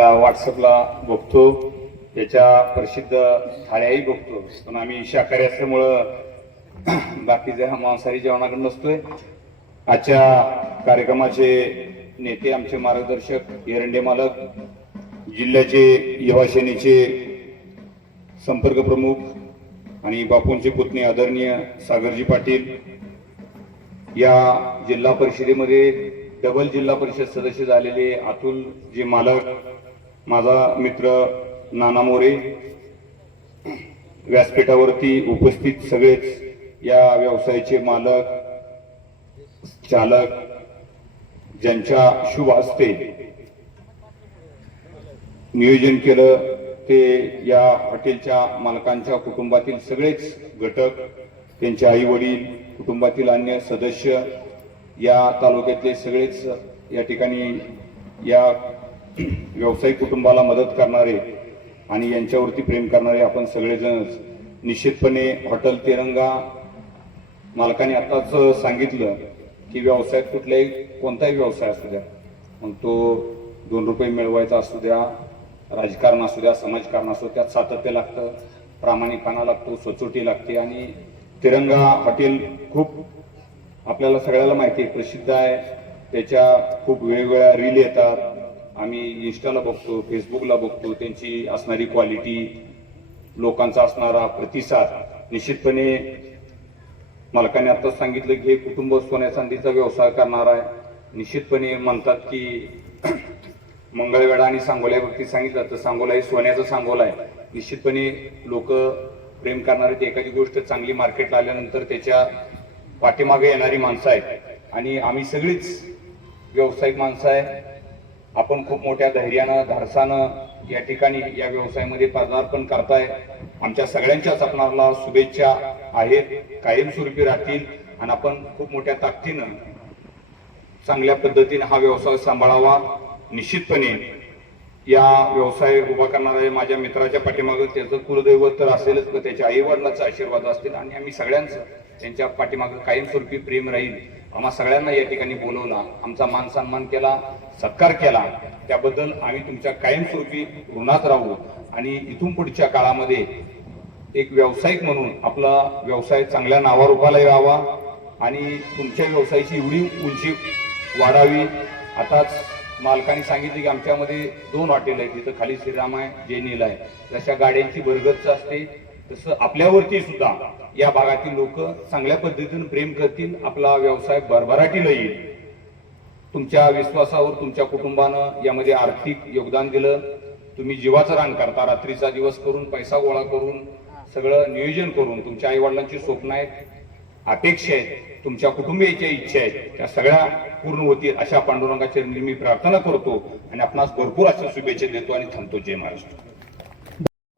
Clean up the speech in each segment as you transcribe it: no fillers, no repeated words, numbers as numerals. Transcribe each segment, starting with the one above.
आपला व्हॉट्सअपला बघतो, त्याच्या प्रसिद्ध थाळ्याही बघतो, पण आम्ही शाकाहारी असल्यामुळं बाकीच्या मांसाहारी जेवणाकडे नसतोय. आजच्या कार्यक्रमाचे नेते, आमचे मार्गदर्शक, एरंडे मालक, जिल्ह्याचे युवा सेनेचे संपर्क प्रमुख आणि बापूंचे पुतणे आदरणीय सागरजी पाटील, या जिल्हा परिषदेमध्ये डबल जिल्हा परिषद सदस्य झालेले अतुलजी मालक, माझा मित्र नाना मोरे, व्यासपीठावरती उपस्थित सगळेच या व्यवसायाचे मालक, चालक, ज्यांच्या शुभ हस्ते नियोजन केलं ते या हॉटेलच्या मालकांच्या कुटुंबातील सगळेच घटक, त्यांचे आई वडील, कुटुंबातील अन्य सदस्य, या तालुक्यातले सगळेच या ठिकाणी या व्यावसायिक कुटुंबाला मदत करणारे आणि यांच्यावरती प्रेम करणारे आपण सगळेजण निश्चितपणे हॉटेल तिरंगा मालकाने आताच सांगितलं की व्यवसायात कुठलाही कोणताही व्यवसाय असू द्या, मग तो 2 रुपये मिळवायचा असू द्या, राजकारण असू द्या, समाजकारण असू द्या, त्यात सातत्य लागतं, प्रामाणिकपणा लागतो, सचोटी लागते. आणि तिरंगा हॉटेल खूप आपल्याला सगळ्याला माहिती आहे, प्रसिद्ध आहे. त्याच्या खूप वेगवेगळ्या रील येतात, आम्ही इंस्टाला बघतो, फेसबुकला बघतो, त्यांची असणारी क्वालिटी, लोकांचा असणारा प्रतिसाद. निश्चितपणे मालकाने आताच सांगितलं की हे कुटुंब सोन्या चांदीचा व्यवसाय करणार आहे. निश्चितपणे म्हणतात की मंगळवेढा आणि सांगोल्यावरती सांगितलं तर सांगोला हे सोन्याचं सांगोला आहे. निश्चितपणे लोक प्रेम करणारे, ते एखादी गोष्ट चांगली मार्केटला आल्यानंतर त्याच्या पाठीमागे येणारी माणसं आहेत आणि आम्ही सगळीच व्यावसायिक माणसं आहे. आपण खूप मोठ्या धैर्यानं, धाडसानं या ठिकाणी या व्यवसायामध्ये पदार्पण करताय. आमच्या सगळ्यांच्याच आपणाला शुभेच्छा आहेत, कायमस्वरूपी राहतील आणि आपण खूप मोठ्या ताकदीनं चांगल्या पद्धतीने हा व्यवसाय सांभाळावा. निश्चितपणे या व्यवसाय उभा करणाऱ्या माझ्या मित्राच्या पाठीमागं त्याचं कुलदैवत तर असेलच, तर त्याच्या आई वडिलांचा आशीर्वाद असतील आणि आम्ही सगळ्यांचं त्यांच्या पाठीमागं कायमस्वरूपी प्रेम राहील. आम्हा सगळ्यांना या ठिकाणी बोलवला, आमचा मान सन्मान केला, सत्कार केला, त्याबद्दल आम्ही तुमच्या कायमस्वरूपी ऋणात राहू आणि इथून पुढच्या काळामध्ये एक व्यावसायिक म्हणून आपला व्यवसाय चांगल्या नावारूपाला यावा आणि तुमच्या व्यवसायाची एवढी उंची वाढावी. आताच मालकाने सांगितले की आमच्यामध्ये 2 हॉटेल आहेत, तिथं खाली श्रीराम आहे, जैनील आहे. जशा गाड्यांची भरगच्च असते तसं आपल्यावरती सुद्धा या भागातील लोक चांगल्या पद्धतीने प्रेम करतील, आपला व्यवसाय भरभराटीला येईल. तुमच्या विश्वासावर तुमच्या कुटुंबानं यामध्ये आर्थिक योगदान दिलं. तुम्ही जीवाचं रान करता, रात्रीचा दिवस करून, पैसा गोळा करून, सगळं नियोजन करून, तुमच्या आई वडिलांची स्वप्न आहेत, अपेक्षा आहेत, तुमच्या कुटुंबियाच्या इच्छा आहेत, त्या सगळ्या पूर्ण होतील अशा पांडुरंगाच्या मी प्रार्थना करतो आणि आपणास भरपूर अशा शुभेच्छा देतो आणि थांबतो. जय महाराष्ट्र.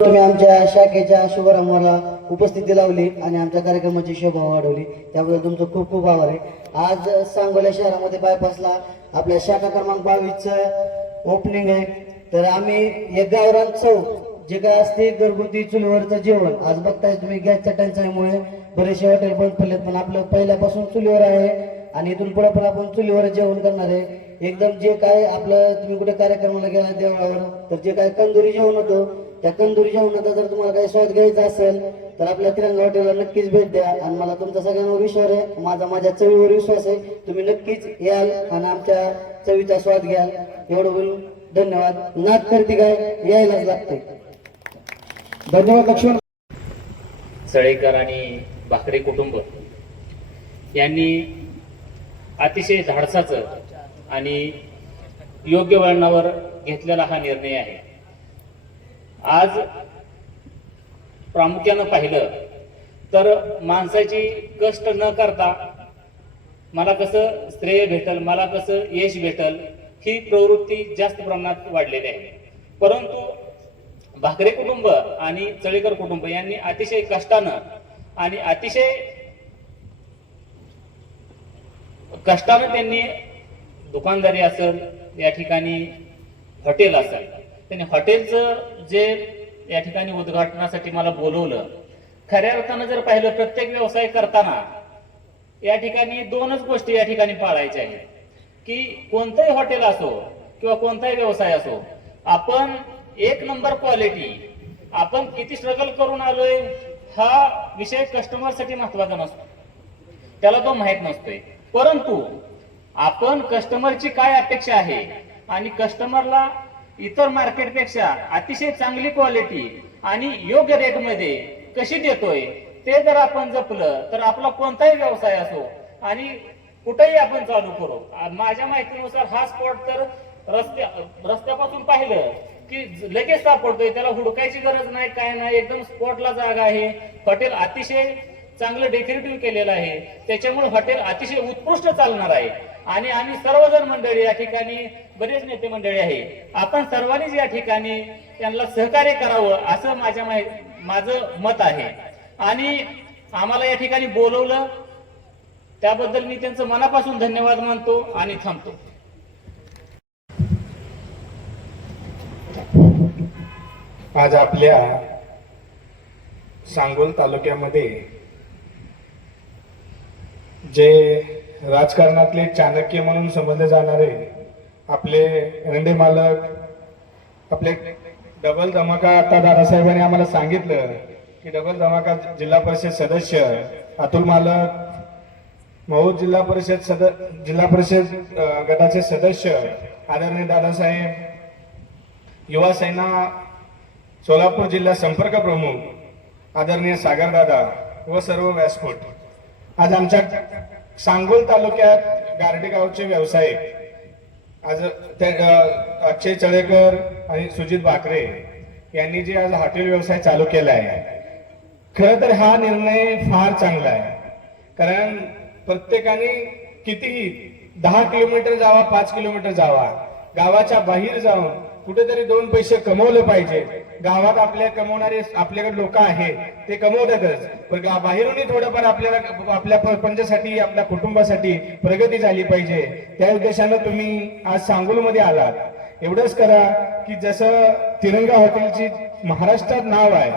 तुम्ही आमच्या शाखेच्या शुभारंभाला उपस्थिती लावली आणि आमच्या कार्यक्रमाची शोभा वाढवली, त्याबद्दल तुमचं खूप खूप आभार आहे. आज सांगोला शहरामध्ये बायपासला आपल्या शाखा क्रमांक 22चं ओपनिंग आहे. तर आम्ही एक गावरान चव जे काय असते घरगुती चुलीवरचं जेवण, आज बघताय तुम्ही गॅसच्या टंचाईमुळे बरेचसे हॉटेल बंद पडलेत, पण आपलं पहिल्यापासून चुलीवर आहे आणि इथून पुढे पण आपण चुलीवर जेवण करणार आहे. एकदम जे काय आपलं, तुम्ही कुठे कार्यक्रमाला गेला देवळावर तर जे काय कंदुरी जेवण होतं, त्या कंदुरी जेवणाचा जर तुम्हाला काही स्वाद घ्यायचा असेल तर आपल्या तिरंगा हॉटेलला नक्कीच भेट द्या. आणि मला तुमचा सगळ्यांवर विश्वास आहे, माझ्या चवीवर विश्वास आहे, तुम्ही नक्कीच याल आणि आमच्या चवीचा स्वाद घ्याल. एवढं बोलून धन्यवाद. नाद करते काय, यायलाच लागते. धन्यवाद. लक्ष्मण सळेकर आणि भाकरे कुटुंब यांनी अतिशय धाडसाचं आणि योग्य वळणावर घेतलेला हा निर्णय आहे. आज प्रामुख्यानं पाहिलं तर माणसाची कष्ट न करता मला कसं श्रेय भेटल, मला कसं यश भेटल, ही प्रवृत्ती जास्त प्रमाणात वाढलेली आहे. परंतु भाकरे कुटुंब आणि चळेकर कुटुंब यांनी अतिशय कष्टानं आणि अतिशय त्यांनी दुकानदारी असेल, या ठिकाणी हॉटेल असेल, त्यांनी हॉटेलचं जे या ठिकाणी उद्घाटनासाठी मला बोलवलं. खऱ्या अर्थानं जर पाहिलं, प्रत्येक व्यवसाय करताना या ठिकाणी 2च गोष्टी या ठिकाणी पाळायच्या आहेत की कोणतंही हॉटेल असो किंवा कोणताही व्यवसाय असो, आपण एक नंबर क्वालिटी, आपण किती स्ट्रगल करून आलोय हा विषय कस्टमरसाठी महत्वाचा नसतो, त्याला तो माहित नसतोय. परंतु आपण कस्टमरची काय अपेक्षा आहे आणि कस्टमरला इतर मार्केटपेक्षा अतिशय चांगली क्वालिटी आणि योग्य रेटमध्ये कशी देतोय ते जर आपण जपलं तर आपला कोणताही व्यवसाय असो आणि कुठेही आपण चालू करू. माझ्या माहितीनुसार हा स्पॉट तर रस्त्यापासून पाहिलं की लगेच सापडतोय, त्याला हुडकायची गरज नाही, काय नाही, एकदम स्पॉटला जागा आहे. हॉटेल अतिशय चांगलं डेकोरेटिव्ह केलेलं आहे, त्याच्यामुळे हॉटेल अतिशय उत्कृष्ट चालणार आहे. आणि आम्ही सर्वजण मंडळी या ठिकाणी, बरेच नेते मंडळी आहे, आपण सर्वांनीच या ठिकाणी त्यांना सहकार्य करावं असं माझं मत आहे. आणि आम्हाला या ठिकाणी बोलवलं त्याबद्दल मी त्यांचं मनापासून धन्यवाद मानतो आणि थांबतो. आज आपल्या सांगोल तालुक्यामध्ये जे राजकारणातले चाणक्य म्हणून समजले जाणारे आपले एरंडे मालक, आपले डबल धमाका, आता दादासाहेबांनी आम्हाला सांगितलं की डबल धमाका जिल्हा परिषद सदस्य अतुल मालक, मऊ जिल्हा परिषद गटाचे सदस्य आदरणीय दादासाहेब, युवा सेना सोलापूर जिल्हा संपर्क प्रमुख आदरणीय सागरदादा व सर्व व्यासपीठ. आज आमच्या सांगोल तालुक्यात गारडे गावचे व्यावसायिक आज अक्षय चळेकर आणि सुजित बाकरे यांनी जे आज हॉटेल व्यवसाय चालू केला आहे, खरं तर हा निर्णय फार चांगला आहे. कारण प्रत्येकाने कितीही 10 किलोमीटर जावा, 5 किलोमीटर जावा, गावाच्या बाहेर जाऊन कुठेतरी 2 पैसे कमवले पाहिजे. गावात आपल्या कमवणारे आपल्याकडे लोक आहेत ते कमवतातच, पण बाहेरूनही थोडंफार आपल्या पंचासाठी, आपल्या कुटुंबासाठी प्रगती झाली पाहिजे. त्या उद्देशानं तुम्ही आज सांगोलमध्ये आलात. एवढंच करा की जसं तिरंगा हॉटेलची महाराष्ट्रात नाव आहे,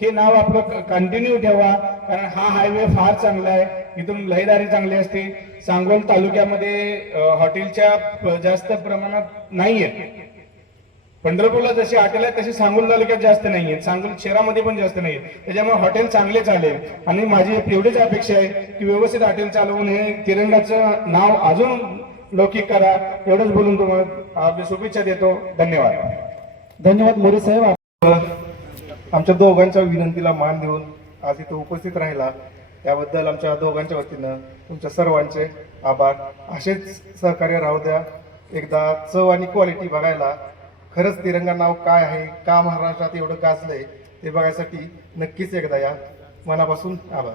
हे नाव आपलं कंटिन्यू ठेवा, कारण हा हायवे फार चांगला आहे, इथून लयदारी चांगली असते. सांगोल तालुक्यामध्ये हॉटेलच्या जास्त प्रमाणात नाहीयेत. पंढरपूरला जशी हॉटेल आहेत तशी सांगोल तालुक्यात जास्त नाहीये, सांगोल शहरामध्ये पण जास्त नाहीये. त्याच्यामुळे हॉटेल चांगले चालेल. आणि माझी एवढीच अपेक्षा आहे की व्यवस्थित हॉटेल चालवून हे तिरंगाचं नाव अजून लौकिक करा. एवढंच बोलून तुम्हाला आपली शुभेच्छा देतो. धन्यवाद. धन्यवाद मोरे साहेब. आमच्या दोघांच्या विनंतीला मान देऊन आज इथे उपस्थित राहिला त्याबद्दल आमच्या दोघांच्या वतीनं तुमच्या सर्वांचे आभार. असेच सहकार्य राहू द्या. एकदा चव आणि क्वालिटी बघायला, खरंच तिरंगा नाव काय आहे, का महाराष्ट्रात एवढं गाजलंय ते बघायसाठी नक्कीच एकदा या. मनापासून आभार.